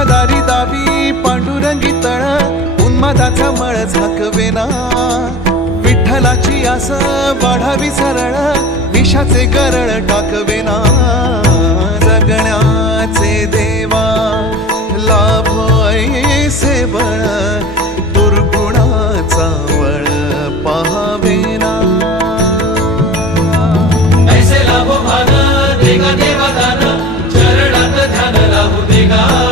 विघदारी दावी पांडुरंगी तळ उन्मादाचा मळ झाकवेना विठ्ठलाची आस वाढावी सरळ विषाचे गरळ टाकवेना जगण्याचे दे